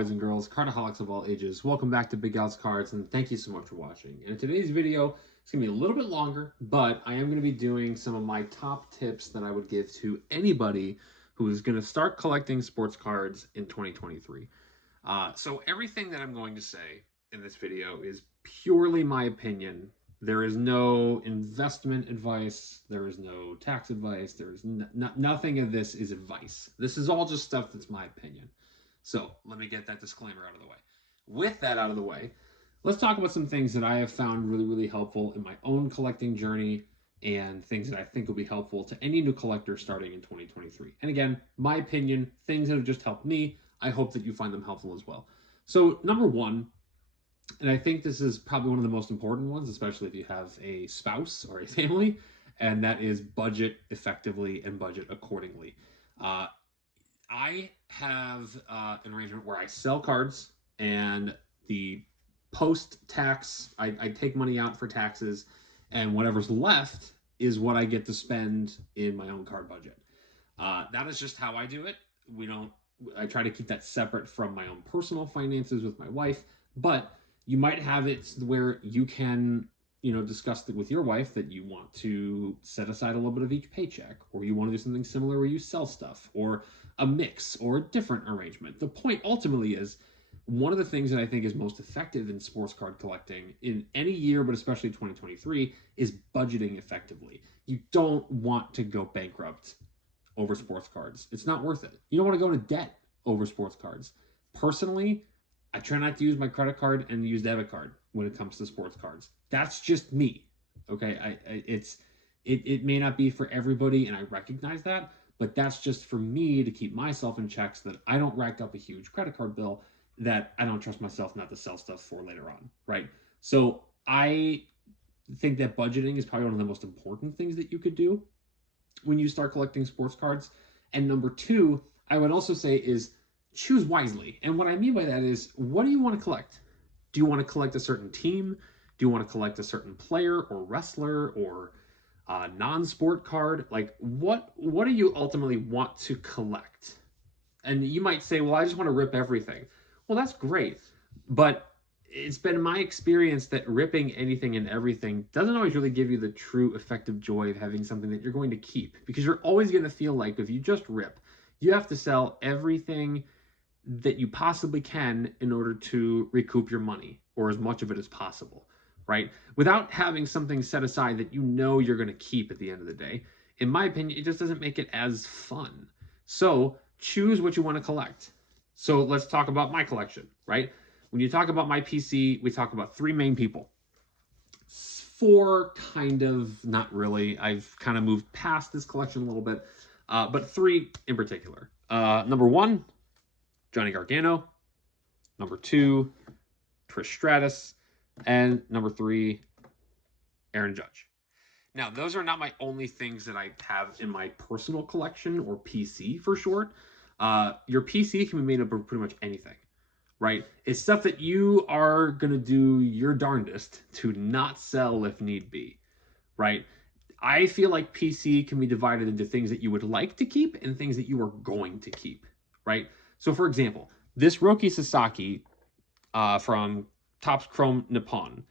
boys and girls, cardaholics of all ages. Welcome back to Big Al's Cards, and thank you so much for watching. And in today's video, it's going to be a little bit longer, but I am going to be doing some of my top tips that I would give to anybody who is going to start collecting sports cards in 2023. So everything that I'm going to say in this video is purely my opinion. There is no investment advice. There is no tax advice. There is nothing of this is advice. This is all just stuff that's my opinion. So let me get that disclaimer out of the way. With that out of the way, let's talk about some things that I have found really, really helpful in my own collecting journey and things that I think will be helpful to any new collector starting in 2023. And again, my opinion, things that have just helped me. I hope that you find them helpful as well. So number one, and I think this is probably one of the most important ones, especially if you have a spouse or a family, and that is budget effectively and budget accordingly. I have an arrangement where I sell cards, and the post-tax, I take money out for taxes, and whatever's left is what I get to spend in my own card budget. That is just how I do it. I try to keep that separate from my own personal finances with my wife, but you might have it where you can, discuss it with your wife that you want to set aside a little bit of each paycheck, or you want to do something similar where you sell stuff, or a mix, or a different arrangement. The point ultimately is, one of the things that I think is most effective in sports card collecting in any year, but especially 2023, is budgeting effectively. You don't want to go bankrupt over sports cards. It's not worth it. You don't want to go into debt over sports cards. Personally, I try not to use my credit card and use debit card when it comes to sports cards. That's just me. Okay, it may not be for everybody, and I recognize that, but that's just for me to keep myself in check so that I don't rack up a huge credit card bill that I don't trust myself not to sell stuff for later on, right? So I think that budgeting is probably one of the most important things that you could do when you start collecting sports cards. And number two, I would also say is choose wisely. And what I mean by that is, what do you want to collect? Do you want to collect a certain team? Do you want to collect a certain player or wrestler or non-sport card? Like, what do you ultimately want to collect? And you might say, well, I just want to rip everything. Well, that's great. But it's been my experience that ripping anything and everything doesn't always really give you the true effective joy of having something that you're going to keep, because you're always going to feel like if you just rip, you have to sell everything that you possibly can in order to recoup your money, or as much of it as possible, right? Without having something set aside that you know you're going to keep at the end of the day, in my opinion, it just doesn't make it as fun. So choose what you want to collect. So let's talk about my collection, right? When you talk about my PC, we talk about three main people. Four, kind of, not really. I've kind of moved past this collection a little bit, but three in particular. Number one, Johnny Gargano. Number two, Trish Stratus. And number three, Aaron Judge. Now, those are not my only things that I have in my personal collection, or PC for short. Your PC can be made up of pretty much anything, right? It's stuff that you are going to do your darndest to not sell if need be, right? I feel like PC can be divided into things that you would like to keep and things that you are going to keep, right? So, for example, this Roki Sasaki from Topps Chrome Nippon,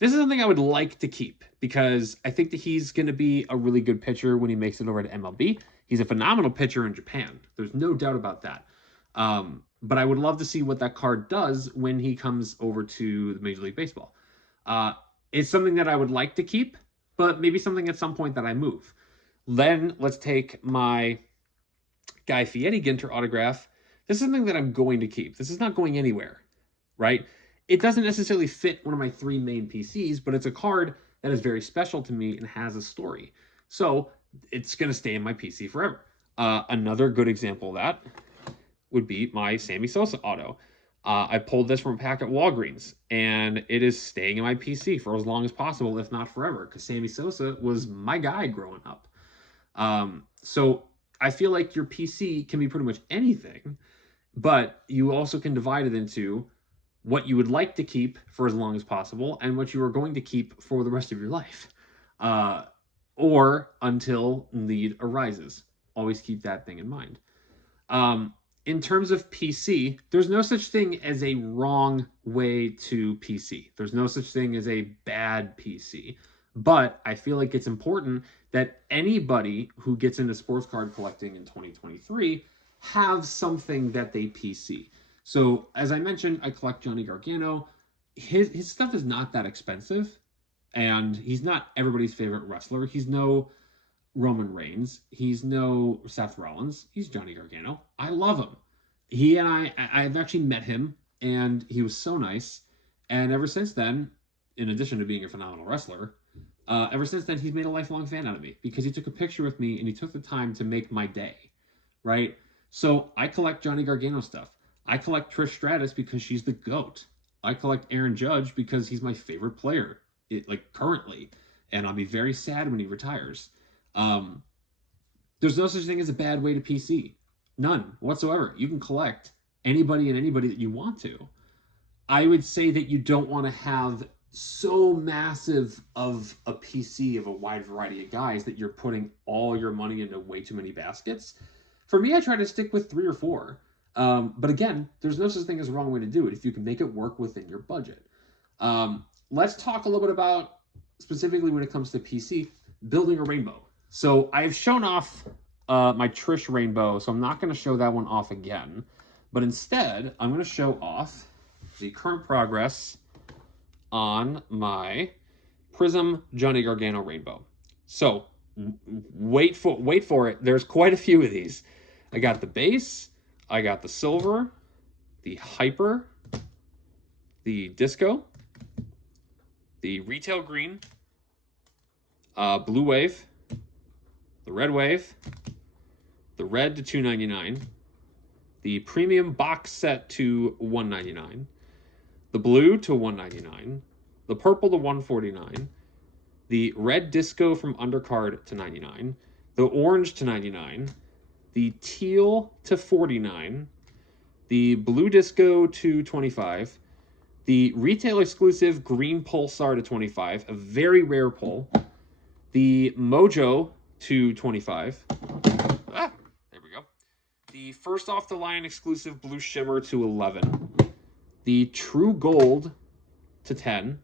this is something I would like to keep because I think that he's going to be a really good pitcher when he makes it over to MLB. He's a phenomenal pitcher in Japan. There's no doubt about that. But I would love to see what that card does when he comes over to the Major League Baseball. It's something that I would like to keep, but maybe something at some point that I move. Then let's take my Guy Fieri Ginter autograph. This is something that I'm going to keep. This is not going anywhere, right? It doesn't necessarily fit one of my three main PCs, but it's a card that is very special to me and has a story. So it's going to stay in my PC forever. Another good example of that would be my Sammy Sosa auto. I pulled this from a pack at Walgreens, and it is staying in my PC for as long as possible, if not forever, because Sammy Sosa was my guy growing up. So I feel like your PC can be pretty much anything, but you also can divide it into what you would like to keep for as long as possible and what you are going to keep for the rest of your life, or until need arises. Always keep that thing in mind. in terms of PC, there's no such thing as a wrong way to PC. There's no such thing as a bad PC. But I feel like it's important that anybody who gets into sports card collecting in 2023 have something that they PC. So as I mentioned, I collect Johnny Gargano. His stuff is not that expensive, and he's not everybody's favorite wrestler. He's no Roman Reigns. He's no Seth Rollins. He's Johnny Gargano. I love him. He and I've actually met him, and he was so nice. And ever since then, in addition to being a phenomenal wrestler, ever since then, he's made a lifelong fan out of me because he took a picture with me and he took the time to make my day, right? So I collect Johnny Gargano stuff. I collect Trish Stratus because she's the GOAT. I collect Aaron Judge because he's my favorite player, like currently. And I'll be very sad when he retires. There's no such thing as a bad way to PC. None whatsoever. You can collect anybody and anybody that you want to. I would say that you don't want to have so massive of a PC of a wide variety of guys that you're putting all your money into way too many baskets. For me, I try to stick with 3 or 4. But again, there's no such thing as a wrong way to do it if you can make it work within your budget. Let's talk a little bit about, specifically when it comes to PC, building a rainbow. So I've shown off my Trish rainbow, so I'm not going to show that one off again. But instead, I'm going to show off the current progress on my Prism Johnny Gargano rainbow. So wait for it. There's quite a few of these. I got the base, I got the silver, the hyper, the disco, the retail green, blue wave, the red wave, the red to $2.99, the premium box set to $1.99, the blue to $1.99, the purple to $1.49, the red disco from undercard to $99, the orange to $99, the teal to $49, the blue disco to $25, the retail exclusive green pulsar to $25, a very rare pull, the mojo to $25. There we go. The first off the line exclusive blue shimmer to $11. The true gold to $10,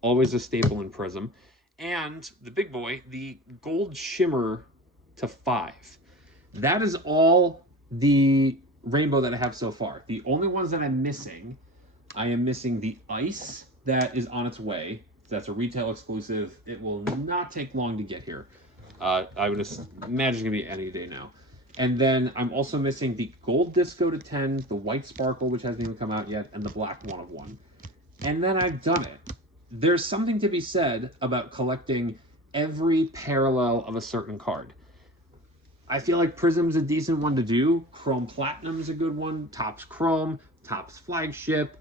always a staple in Prism. And the big boy, the gold shimmer to $5. That is all the rainbow that I have so far. The only ones that I'm missing, I am missing the ice that is on its way. That's a retail exclusive. It will not take long to get here. I would imagine it's going to be any day now. And then I'm also missing the gold disco to 10, the white sparkle, which hasn't even come out yet, and the black 1 of 1. And then I've done it. There's something to be said about collecting every parallel of a certain card. I feel like Prism's a decent one to do. Chrome Platinum's a good one. Topps Chrome, Topps Flagship,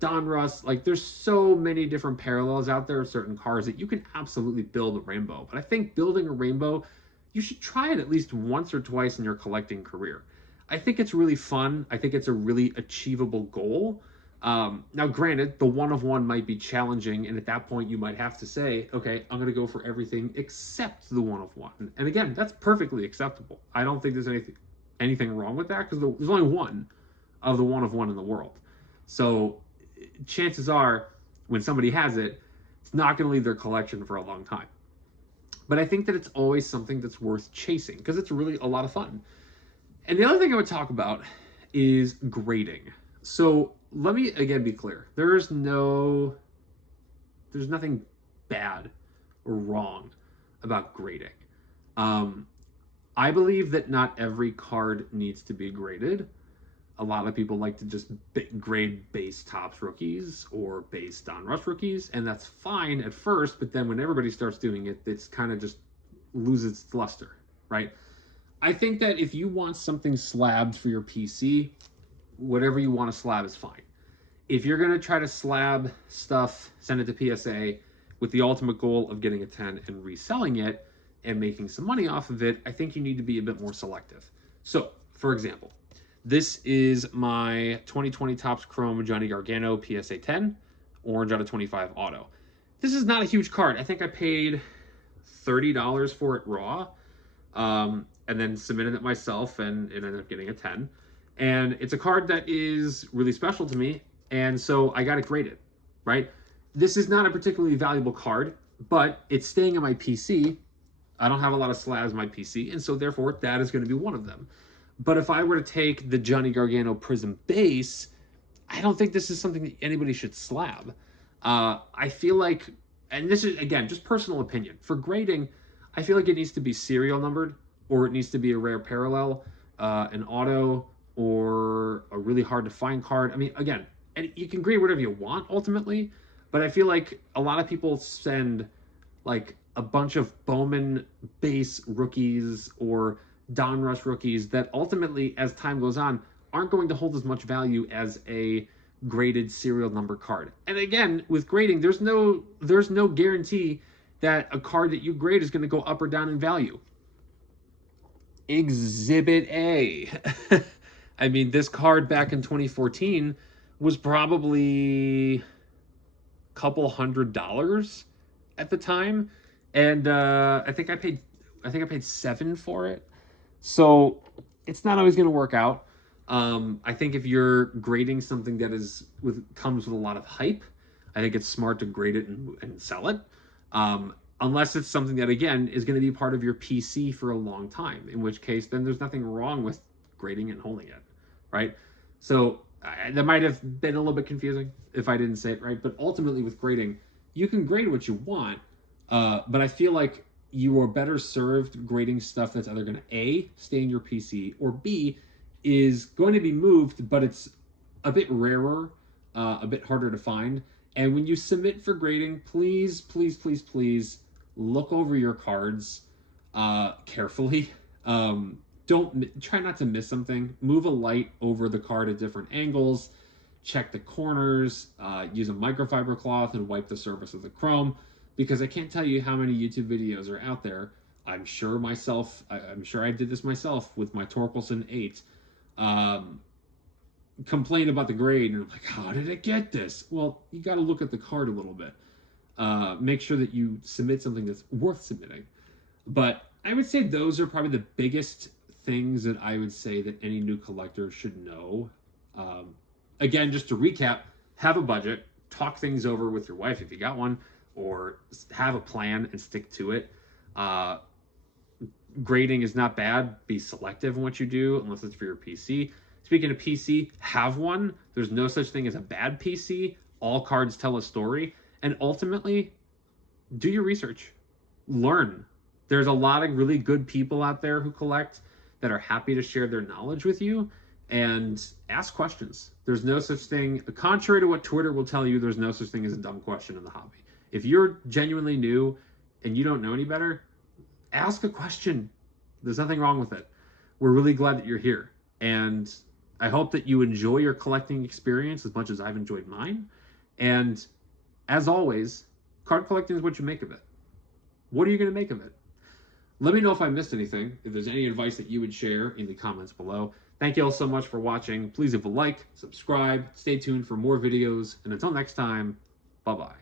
Donruss. Like, there's so many different parallels out there of certain cards that you can absolutely build a rainbow. But I think building a rainbow, you should try it at least once or twice in your collecting career. I think it's really fun. I think it's a really achievable goal. Now, granted, the 1 of 1 might be challenging, and at that point, you might have to say, okay, I'm going to go for everything except the 1 of 1. And again, that's perfectly acceptable. I don't think there's anything wrong with that, because there's only one of the 1 of 1 in the world. So chances are, when somebody has it, it's not going to leave their collection for a long time. But I think that it's always something that's worth chasing, because it's really a lot of fun. And the other thing I would talk about is grading. So let me again be clear. There's nothing bad or wrong about grading. I believe that not every card needs to be graded. A lot of people like to just grade base Topps rookies or base Donruss rookies, and that's fine at first, but then when everybody starts doing it, it's kind of just loses its luster, right? I think that if you want something slabbed for your PC, whatever you want to slab is fine. If you're going to try to slab stuff, send it to PSA with the ultimate goal of getting a 10 and reselling it and making some money off of it, I think you need to be a bit more selective. So, for example, this is my 2020 Topps Chrome Johnny Gargano PSA 10, orange out of 25 auto. This is not a huge card. I think I paid $30 for it raw, and then submitted it myself, and it ended up getting a 10. And it's a card that is really special to me, and so I got to grade it, right? This is not a particularly valuable card, but it's staying on my PC. I don't have a lot of slabs on my PC, and so therefore that is going to be one of them. But if I were to take the Johnny Gargano Prism base, I don't think this is something that anybody should slab. I feel like, and this is, again, just personal opinion, for grading, I feel like it needs to be serial numbered, or it needs to be a rare parallel, an auto, or a really hard to find card. I mean, again, and you can grade whatever you want ultimately, but I feel like a lot of people send like a bunch of Bowman base rookies or Donruss rookies that ultimately, as time goes on, aren't going to hold as much value as a graded serial number card. And again, with grading, there's no guarantee that a card that you grade is going to go up or down in value. Exhibit A. I mean, this card back in 2014 was probably a couple $100 at the time, and I think I paid $7 for it. So it's not always going to work out. I think if you're grading something that comes with a lot of hype, I think it's smart to grade it and sell it. Unless it's something that, again, is going to be part of your PC for a long time, in which case then there's nothing wrong with grading and holding it, right? So that might have been a little bit confusing if I didn't say it right, but ultimately with grading, you can grade what you want, but I feel like you are better served grading stuff that's either going to A, stay in your PC, or B, is going to be moved, but it's a bit rarer, a bit harder to find. And when you submit for grading, please, please, please, please look over your cards carefully. Try not to miss something. Move a light over the card at different angles. Check the corners. Use a microfiber cloth and wipe the surface of the chrome, because I can't tell you how many YouTube videos are out there. I'm sure I did this myself with my Torkelson 8. Complain about the grade, and I'm like, how did it get this? Well, you got to look at the card a little bit. Make sure that you submit something that's worth submitting. But I would say those are probably the biggest things that I would say that any new collector should know. Again, just to recap, have a budget, talk things over with your wife if you got one, or have a plan and stick to it. Grading is not bad. Be selective in what you do, unless it's for your PC. Speaking of PC, have one. There's no such thing as a bad PC. All cards tell a story. And ultimately, do your research. Learn. There's a lot of really good people out there who collect that are happy to share their knowledge with you, and ask questions. There's no such thing, contrary to what Twitter will tell you, there's no such thing as a dumb question in the hobby. If you're genuinely new and you don't know any better, ask a question. There's nothing wrong with it. We're really glad that you're here. And I hope that you enjoy your collecting experience as much as I've enjoyed mine. And as always, card collecting is what you make of it. What are you going to make of it? Let me know if I missed anything, if there's any advice that you would share in the comments below. Thank you all so much for watching. Please leave a like, subscribe, stay tuned for more videos, and until next time, bye-bye.